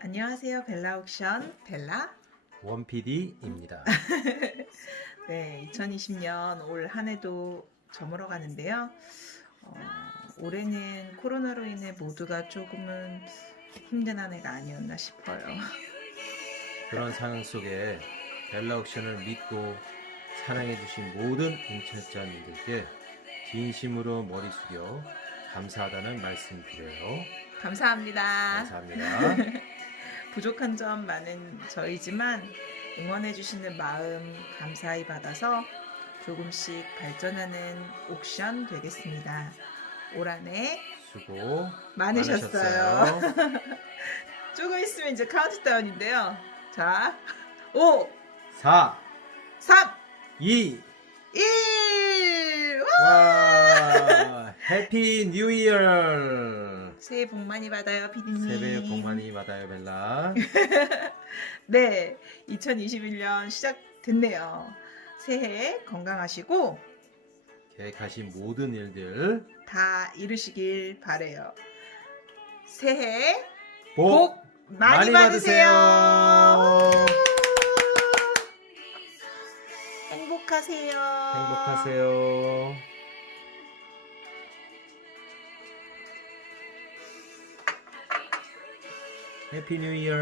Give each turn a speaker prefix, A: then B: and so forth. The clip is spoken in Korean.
A: 안녕하세요. 벨라 옥션 벨라.
B: 원PD입니다.
A: 네, 2020년 올 한 해도 저물어 가는데요. 어, 올해는 코로나로 인해 모두가 조금은 힘든 한 해가 아니었나 싶어요.
B: 그런 상황 속에 벨라 옥션을 믿고 사랑해주신 모든 응찰자님들께 진심으로 머리 숙여 감사하다는 말씀 드려요.
A: 감사합니다.
B: 감사합니다.
A: 부족한 점 많은 저희지만 응원해주시는 마음 감사히 받아서 조금씩 발전하는 옥션 되겠습니다. 올 한해
B: 수고
A: 많으셨어요. 조금 있으면 이제 카운트다운인데요. 자, 5,
B: 4,
A: 3,
B: 2,
A: 1!
B: 와! 해피 뉴 이어!
A: 새해 복 많이 받아요, 피디님.
B: 새해 복 많이 받아요, 벨라.
A: 네, 2021년 시작됐네요. 새해 건강하시고
B: 계획하신 모든 일들
A: 다 이루시길 바래요. 새해
B: 복,
A: 복 많이,
B: 많이
A: 받으세요.
B: 받으세요.
A: 행복하세요.
B: 행복하세요. 해피 뉴 이어.